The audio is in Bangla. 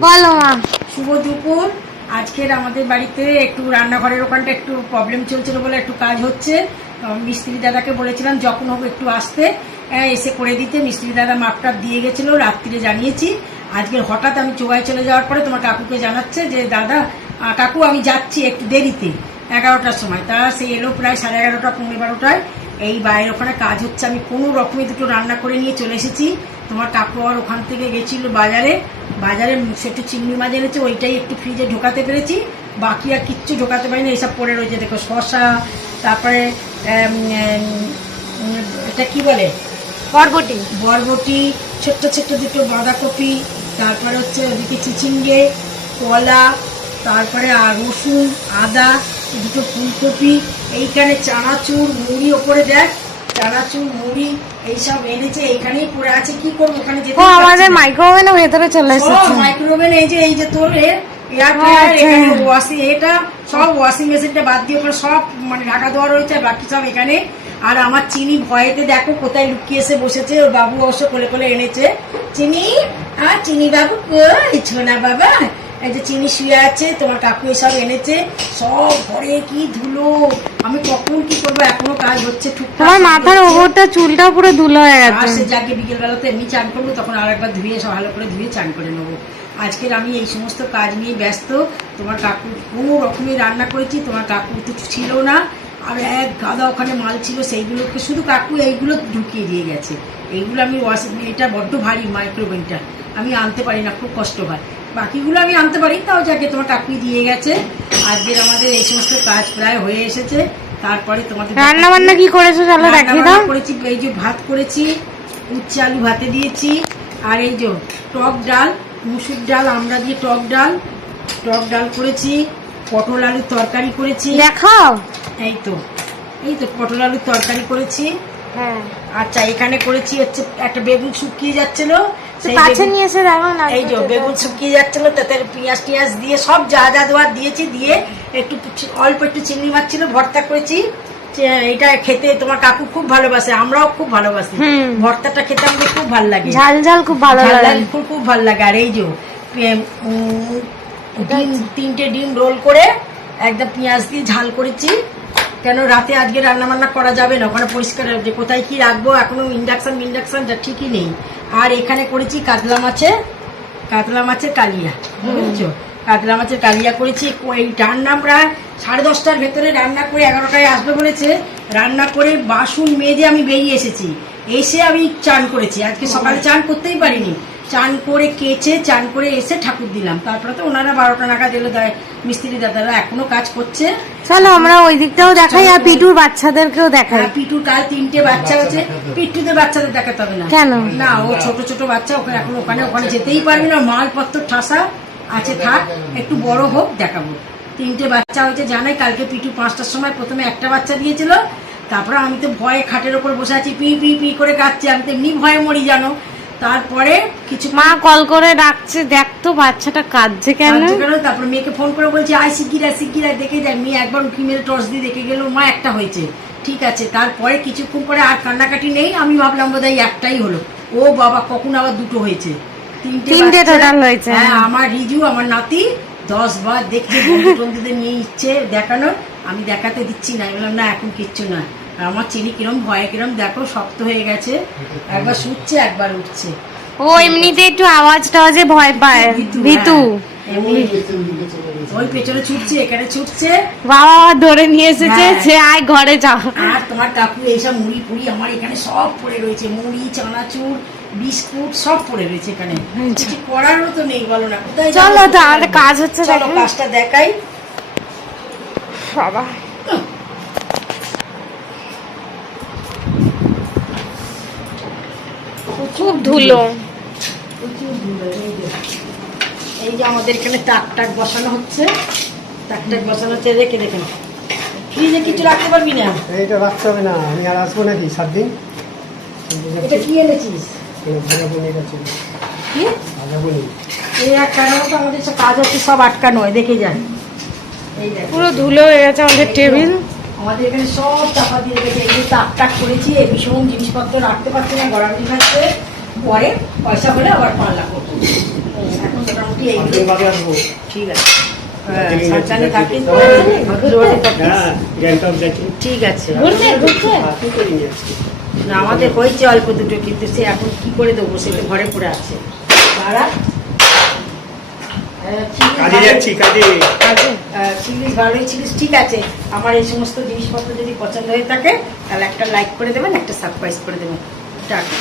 বলো মা। শুভ দুপুর। আজকের আমাদের বাড়িতে একটু রান্নাঘরের ওখানটা একটু প্রবলেম চলছিল বলে একটু কাজ হচ্ছে। মিস্ত্রি দাদাকে বলেছিলাম যখন হোক একটু আসতে, এসে করে দিতে। মিস্ত্রি দাদা মাপটা দিয়ে গেছিল, রাত্রিরে জানিয়েছি। আজকে হঠাৎ আমি চোগায় চলে যাওয়ার পরে তোমার কাকুকে জানাচ্ছে যে দাদা কাকু আমি যাচ্ছি একটু দেরিতে, 11টার সময়। তা সে এলো প্রায় 11:30 পৌনে 12টায়। এই বাইরে ওখানে কাজ হচ্ছে, আমি কোনো রকমে দুটো রান্না করে নিয়ে চলে এসেছি। তোমার কাকু আর ওখান থেকে গেছিল বাজারে, একটু চিংড়ি মাছ এনেছে, ওইটাই একটু ফ্রিজে ঢোকাতে পেরেছি। বাকি আর কিচ্ছু ঢোকাতে পারিনি, এইসব পড়ে রয়েছে। দেখো শসা, তারপরে এটা কি বলে বরবটি, ছোট্ট ছোট্ট দুটো বাঁধাকপি, তারপরে হচ্ছে ওদিকে চিচিঙ্গে, কলা, তারপরে আর রসুন, আদা, দুটো ফুলকপি, এইখানে চানাচুর, মুড়ি, ওপরে দেখ চানাচুর মুড়ি এইসব এনেছে, এইখানেই পড়ে আছে। কি করবো ওখানে যেতে? আমাদের মাইক্রোওভেনের ভেতরে চলে এসেছে। মাইক্রোওভেন এই যে তোর এয়ার ফ্রায়ার, এখানে ওয়াশিং, এটা সব ওয়াশিং মেশিনটা বাদ দিয়ে ওখানে সব মানে ঢাকা দেওয়া রয়েছে, বাকি সব এখানে। আর আমার চিনি ভয়েতে দেখো কোথায় লুকিয়ে এসে বসেছে, ওর বাবু অবশ্য কোলে কোলে এনেছে। চিনি চিনি বাবু কই? ছোনা বাবা, এই যে চিনি শুয়ে আছে, তোমার কাকু এসব এনেছে। সব ঘরে কি ধুলো, আমি কখন কি করবো, এখনো কাজ হচ্ছে টুকটাক। তোমার মাথার ওপরটা চুলটা পুরো ধুলো হয়ে গেছে। সে যাকে বিকেলবেলা তো এমনি চান করবো, তখন আর একবার ধুয়ে সব ভালো করে ধুয়ে চান করে নেবো। আজকের আমি এই সমস্ত কাজ নিয়ে ব্যস্ত। তোমার কাকু কোনো রকমের রান্না করেছি, তোমার কাকু তো ছিল না, আর এক গাদা ওখানে মাল ছিল, সেইগুলোকে শুধু কাকু এইগুলো ঢুকিয়ে দিয়ে গেছে। এইগুলো আমি এটা বড্ড ভারী মাইক্রোওভেনটা, আমি আনতে পারি না, খুব কষ্ট হয়। বাকিগুলো আমি আনতে পারি, তাও যাকে তোমার কাকুই দিয়ে গেছে। আজকের আমাদের এই সমস্ত কাজ প্রায় হয়ে এসেছে। তারপরে তোমাদের রান্না বান্না কি করেছো চলো দেখিয়ে দাও। করেছি, এই যে ভাত করেছি, উচ্ছে আলু ভাতে দিয়েছি। আর এই যে টক ডাল, মুসুর ডাল আমরা দিয়ে টক ডাল করেছি। পটল আলুর তরকারি করেছি, দেখাও। এই তো পটল আলুর তরকারি করেছি। হ্যাঁ, আচ্ছা এখানে করেছি হচ্ছে একটা বেগুন শুকিয়ে যাচ্ছিল, কাছে নিয়ে এসে দেখো না। এই যে বেগুন শুকিয়ে যাচ্ছিল, তাতে পেঁয়াজ টিয়াজ দিয়ে সব যা যা দেওয়ার দিয়েছি, দিয়ে একটু অল্প একটু চিংড়ি মাছ ছিল, ভর্তা করেছি। এটা খেতে তোমার কাকু খুব ভালোবাসে, আমরাও খুব ভালোবাসি। ভর্তাটা খেতে আমাদের খুব ভালো লাগে, ঝাল ঝাল খুব ভালো লাগে, খুব ভালো লাগে। আর এই যে তিনটে ডিম রোল করে একদম পেঁয়াজ দিয়ে ঝাল করেছি। কেন রাতে আজকে রান্না বান্না করা যাবে না, ওখানে পরিষ্কার যে কোথায় কি রাখবো, এখনো ইন্ডাকশন যা ঠিকই নেই। আর এখানে করেছি কাতলা মাছের কালিয়া, বুঝেছো? কাতলা মাছের কালিয়া করেছি। এই রান্না প্রায় 10:30টার ভেতরে রান্না করে 11টায় আসবে বলেছে। রান্না করে বাসন মেজে আমি বেরিয়ে এসেছি, এসে আমি চান করেছি। আজকে সকালে চান করতেই পারিনি, চান করে কেচে চান করে এসে ঠাকুর দিলাম। তারপরে তো ওনারা 12টা নাগাদ এলো, মিস্ত্রি দাদারা এখনো কাজ করছে। চলো আমরা ওই দিকটাও দেখাই, আর পিটুর বাচ্চাদেরকেও দেখাই। পিটুর কাল 3টে বাচ্চা হচ্ছে, পিটুদের বাচ্চাদের দেখাতে হবে না। কেন না, ও ছোট ছোট বাচ্চা, ওখানে এখন ওখানে যেতেই পারবি না, মালপত্র ঠাসা আছে, থাক একটু বড় হোক দেখাবো। 3টে বাচ্চা হয়েছে জানাই। কালকে পিটু 5টার সময় প্রথমে একটা বাচ্চা দিয়েছিল, তারপরে আমি তো ভয়ে খাটের ওপর বসে আছি, পি পি পি করে কাঁদছি, আমি তো এমনি ভয়ে মরি জানো। তারপরে কিছু মা কল করে ডাকছে, দেখতো বাচ্চাটা কাঁদছে কেন। তারপরে মেয়েকে ফোন করে বলছি আয় শিগগির দেখে যায়। মেয়ে একবার উঁকি মেরে টর্চ দিয়ে দেখে গেল, মা একটা হয়েছে, ঠিক আছে। তারপরে কিছুক্ষণ পরে আর কান্নাকাটি নেই, আমি ভাবলাম বোধহয় একটাই হলো। ও বাবা, কখন আবার দুটো হয়েছে, 3টে টোটাল হয়েছে। হ্যাঁ, আমার রিজু, আমার নাতি 10 বার দেখছে, বন্ধুদের নিয়ে ইচ্ছে দেখানোর, আমি দেখাতে দিচ্ছি না। আমি বললাম না এখন কিচ্ছু না। আমার চিনি কিরম ভয়ে কিরম দেখো শক্ত হয়ে গেছে, একবার শুচ্ছে একবার উঠছে। ও এমনিতে একটু আওয়াজ টাওয়াজে ভয় পায়, ভিতু। ওই পেছনে ছুটছে, এখানে ছুটছে, বাবা ধরে নিয়ে এসেছে, সে আয় ঘরে যাও। আর তোমার কাকু এইসব মুড়ি পুরি আমার এখানে সব পড়ে রয়েছে, মুড়ি, চানাচুর, বিস্কুট সব পড়ে রয়েছে এখানে। কিছু করারও তো নেই, বলো না কোথায়। চলো তাহলে কাজ হচ্ছে, চলো কাজটা দেখাই। বাবা খুব ধুলো, এই যে আমাদের এখানে তাক বসানো হচ্ছে, রেখে দেখেন ফ্রিজে কিছু রাখতে পারবি না। এইটা রাখতে হবে না, আমি আর আসবো নাকি 7 দিন। এটা কি এনেছিস? এই আটকানো তো আমাদের সব কাজ হচ্ছে, সব আটকানো হয়, দেখে যান। এই দেখ পুরো ধুলো হয়ে গেছে আমাদের টেবিল। আমাদের এখানে সব চাপা দিয়ে রেখেছে। এই যে তাক করেছি, এই ভীষণ জিনিসপত্র রাখতে পারছি না, গরম দিন আসছে, পরে পয়সা হলে আবার পাল্লা করবো। এখন মোটামুটি কি এইগুলো? সাতদিন বাদে আসবো। ঠিক আছে। ঠিক আছে, সাবধানে ঠিক আছে। থাকিস, ভদ্রভাবে থাকিস। হ্যাঁ গ্যাংটক যাচ্ছি। ঠিক আছে। কি করিনি আজকে? না আমাদের হয়েছে অল্প দুটো, কিন্তু সে এখন কি করে দেবো, সে তো ঘরে পড়ে আছে। দাঁড়া। কাজে যাচ্ছি কাজে। ছিলিস, ভালোই ছিলিস, ঠিক আছে। আমার এই সমস্ত জিনিসপত্র যদি পছন্দ হয়ে থাকে তাহলে একটা লাইক করে দেবেন, একটা সাবস্ক্রাইব করে দেবেন। টাটা।